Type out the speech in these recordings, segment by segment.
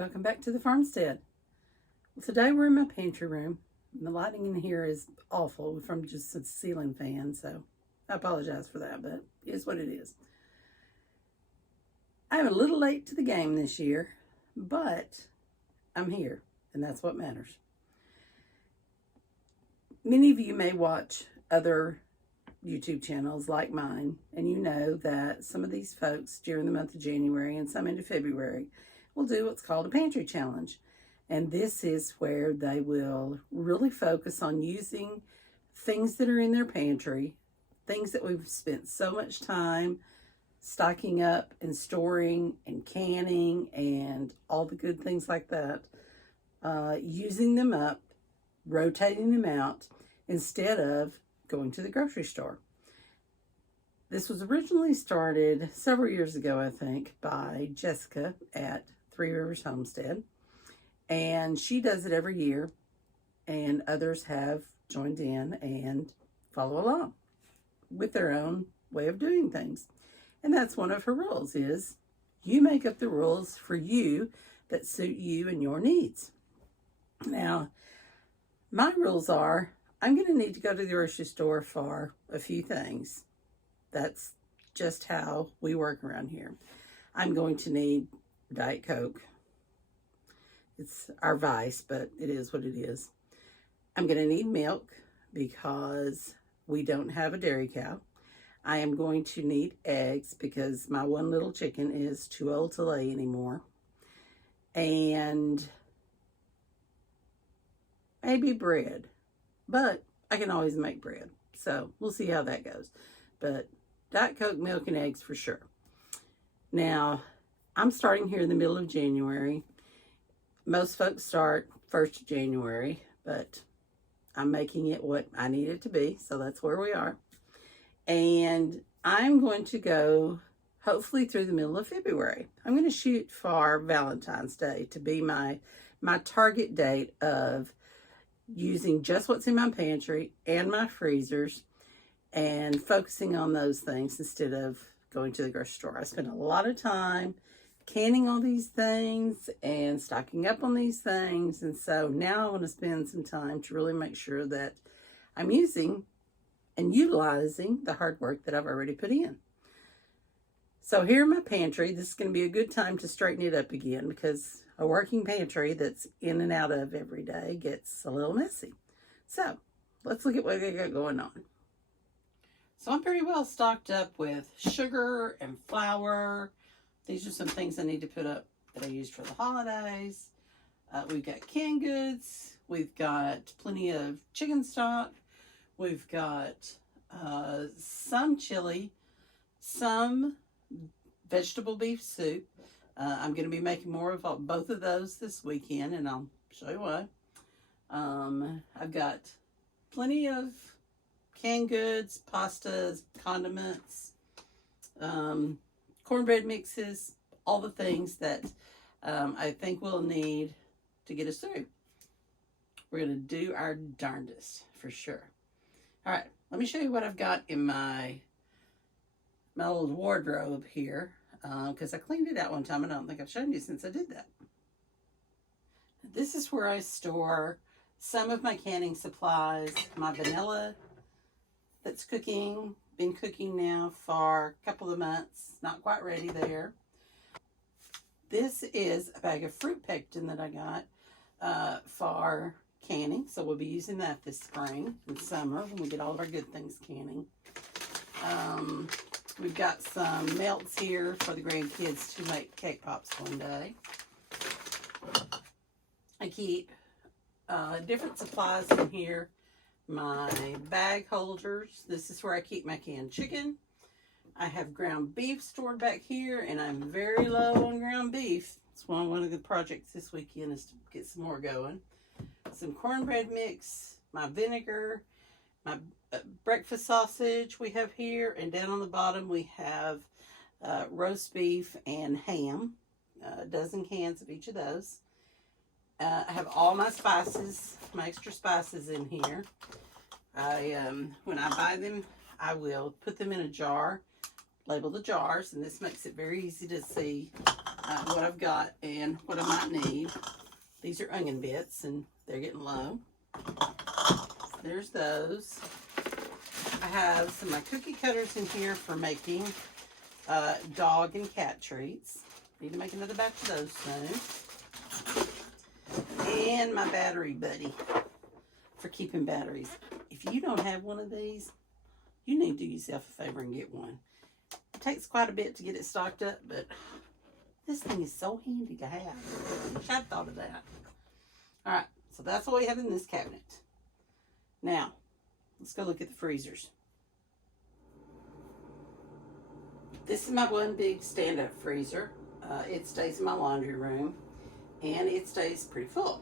Welcome back to the farmstead. Well, today we're in my pantry room. The lighting in here is awful from just a ceiling fan, so I apologize for that, but it is what it is. I'm a little late to the game this year, but I'm here, and that's what matters. Many of you may watch other YouTube channels like mine, and you know that some of these folks during the month of January and some into February will do what's called a pantry challenge. And this is where they will really focus on using things that are in their pantry, things that we've spent so much time stocking up and storing and canning and all the good things like that, using them up, rotating them out instead of going to the grocery store. This was originally started several years ago, I think, by Jessica at Three Rivers Homestead, and she does it every year, and others have joined in and follow along with their own way of doing things. And that's one of her rules, is you make up the rules for you that suit you and your needs. Now, my rules are, I'm going to need to go to the grocery store for a few things. That's just how we work around here. I'm going to need Diet Coke. It's our vice, but it is what it is. I'm going to need milk because we don't have a dairy cow. I am going to need eggs because my one little chicken is too old to lay anymore. And maybe bread, but I can always make bread. So we'll see how that goes. But Diet Coke, milk, and eggs for sure. Now, I'm starting here in the middle of January. Most folks start 1st of January, but I'm making it what I need it to be, so that's where we are. And I'm going to go hopefully through the middle of February. I'm going to shoot for Valentine's Day to be my target date of using just what's in my pantry and my freezers and focusing on those things instead of going to the grocery store. I spend a lot of time canning all these things and stocking up on these things. And so now I want to spend some time to really make sure that I'm using and utilizing the hard work that I've already put in. So here in my pantry, this is going to be a good time to straighten it up again because a working pantry that's in and out of every day gets a little messy. So let's look at what I got going on. So I'm pretty well stocked up with sugar and flour. These are some things I need to put up that I used for the holidays. We've got canned goods. We've got plenty of chicken stock. We've got some chili, some vegetable beef soup. I'm going to be making more of both of those this weekend, and I'll show you why. I've got plenty of canned goods, pastas, condiments, cornbread mixes, all the things that I think we'll need to get us through. We're going to do our darndest for sure. All right, let me show you what I've got in my old wardrobe here, because I cleaned it out one time and I don't think I've shown you since I did that. This is where I store some of my canning supplies, my vanilla that's cooking, been cooking now for a couple of months, not quite ready there. This is a bag of fruit pectin that I got for canning, so we'll be using that this spring and summer when we get all of our good things canning. We've got some melts here for the grandkids to make cake pops one day. I keep different supplies in here. My bag holders. This is where I keep my canned chicken. I have ground beef stored back here, and I'm very low on ground beef. It's one of the projects this weekend is to get some more going. Some cornbread mix, my vinegar, my breakfast sausage we have here, and down on the bottom we have roast beef and ham, a dozen cans of each of those. I have all my spices, my extra spices in here. When I buy them, I will put them in a jar, label the jars, and this makes it very easy to see what I've got and what I might need. These are onion bits, and they're getting low. There's those. I have some of my cookie cutters in here for making dog and cat treats. Need to make another batch of those soon. And my battery buddy for keeping batteries. If you don't have one of these, you need to do yourself a favor and get one. It takes quite a bit to get it stocked up, but this thing is so handy to have. I wish I'd thought of that. All right, so that's what we have in this cabinet. Now, let's go look at the freezers. This is my one big stand-up freezer. It stays in my laundry room, and it stays pretty full.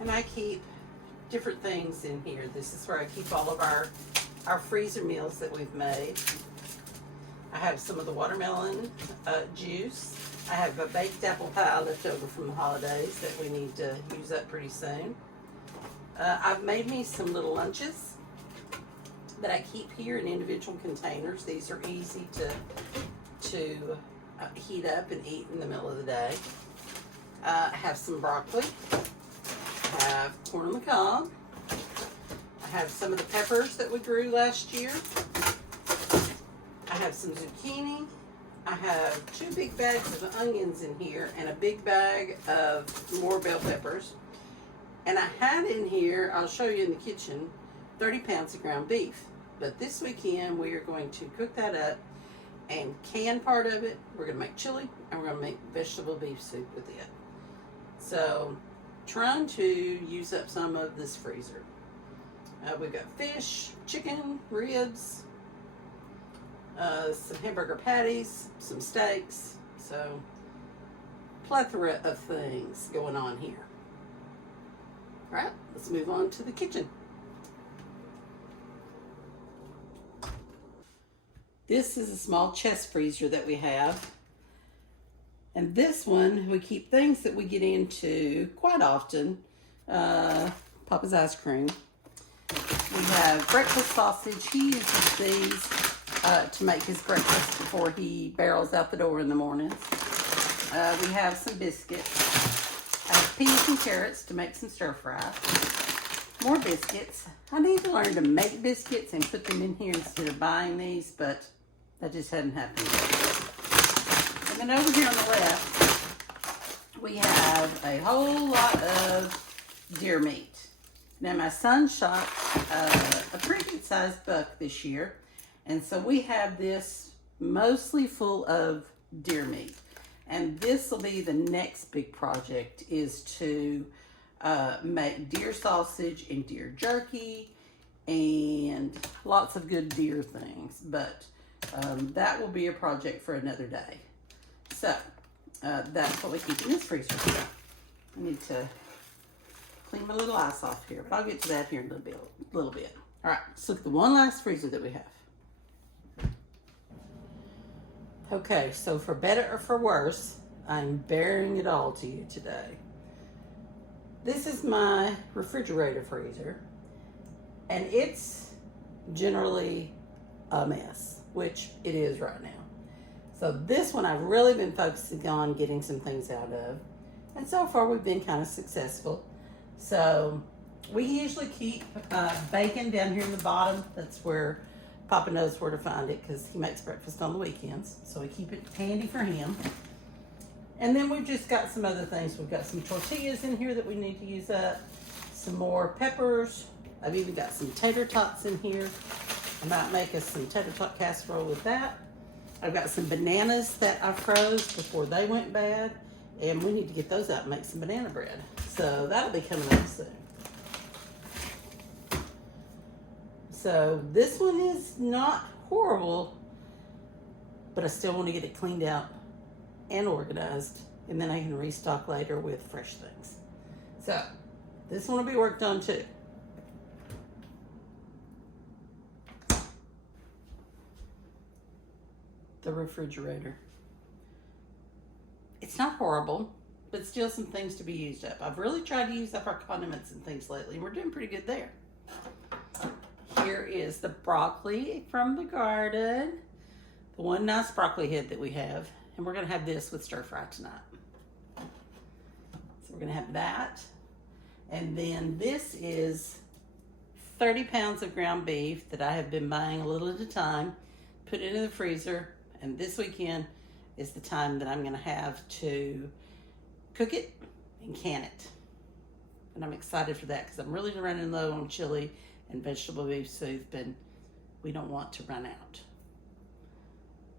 And I keep different things in here. This is where I keep all of our freezer meals that we've made. I have some of the watermelon juice. I have a baked apple pie left over from the holidays that we need to use up pretty soon. I've made me some little lunches that I keep here in individual containers. These are easy to heat up and eat in the middle of the day. I have some broccoli. I have corn on the cob. I have some of the peppers that we grew last year. I have some zucchini. I have 2 big bags of onions in here and a big bag of more bell peppers. And I had in here, I'll show you in the kitchen, 30 pounds of ground beef. But this weekend we are going to cook that up and can part of it. We're going to make chili and we're going to make vegetable beef soup with it. So trying to use up some of this freezer. We've got fish, chicken, ribs, some hamburger patties, some steaks. So plethora of things going on here. All right, let's move on to the kitchen. This is a small chest freezer that we have. And this one, we keep things that we get into quite often. Papa's ice cream. We have breakfast sausage. He uses these to make his breakfast before he barrels out the door in the mornings. We have some biscuits. I have peas and carrots to make some stir fry. More biscuits. I need to learn to make biscuits and put them in here instead of buying these, but that just hadn't happened yet. And then over here on the left, we have a whole lot of deer meat. Now my son shot a pretty good sized buck this year, and so we have this mostly full of deer meat. And this will be the next big project, is to make deer sausage and deer jerky and lots of good deer things. But that will be a project for another day. So that's what we keep in this freezer. I need to clean my little ice off here, but I'll get to that here in a little bit. All right, let's look at the one last freezer that we have. Okay, so for better or for worse, I'm bearing it all to you today. This is my refrigerator freezer, and it's generally a mess, which it is right now. So this one I've really been focusing on getting some things out of, and so far we've been kind of successful. So we usually keep bacon down here in the bottom. That's where Papa knows where to find it because he makes breakfast on the weekends. So we keep it handy for him. And then we've just got some other things. We've got some tortillas in here that we need to use up. Some more peppers. I've even got some tater tots in here. I might make us some tater tot casserole with that. I've got some bananas that I froze before they went bad. And we need to get those out and make some banana bread. So that'll be coming up soon. So this one is not horrible, but I still want to get it cleaned out and organized, and then I can restock later with fresh things. So this one will be worked on too. The refrigerator. It's not horrible, but still some things to be used up. I've really tried to use up our condiments and things lately, and we're doing pretty good there. Here is the broccoli from the garden. the one nice broccoli head that we have, and we're gonna have this with stir fry tonight. So we're gonna have that. And then this is 30 pounds of ground beef that I have been buying a little at a time, put it in the freezer, and this weekend is the time that I'm gonna have to cook it and can it. And I'm excited for that because I'm really running low on chili and vegetable beef soup, and we don't want to run out.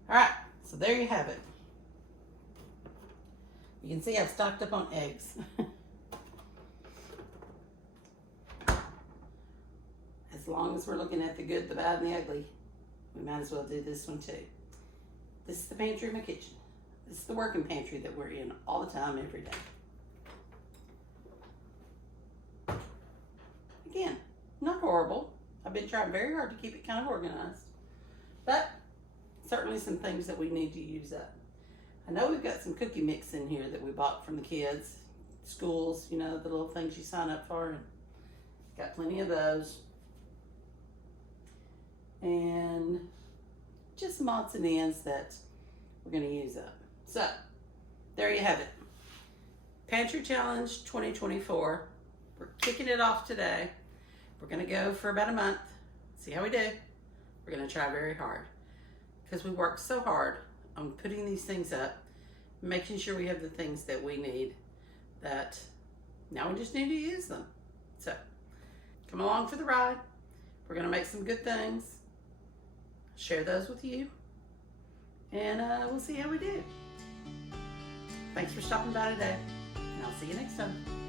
All right, so there you have it. You can see I've stocked up on eggs. As long as we're looking at the good, the bad, and the ugly, we might as well do this one too. This is the pantry in my kitchen. This is the working pantry that we're in all the time, every day. Again, not horrible. I've been trying very hard to keep it kind of organized. But certainly some things that we need to use up. I know we've got some cookie mix in here that we bought from the kids. Schools, you know, the little things you sign up for. And got plenty of those. And just some odds and ends that we're going to use up. So, there you have it. Pantry Challenge 2024. We're kicking it off today. We're going to go for about a month. See how we do. We're going to try very hard. Because we work so hard on putting these things up, making sure we have the things that we need, that now we just need to use them. So, come along for the ride. We're going to make some good things. Share those with you. And we'll see how we do. Thanks for stopping by today. And I'll see you next time.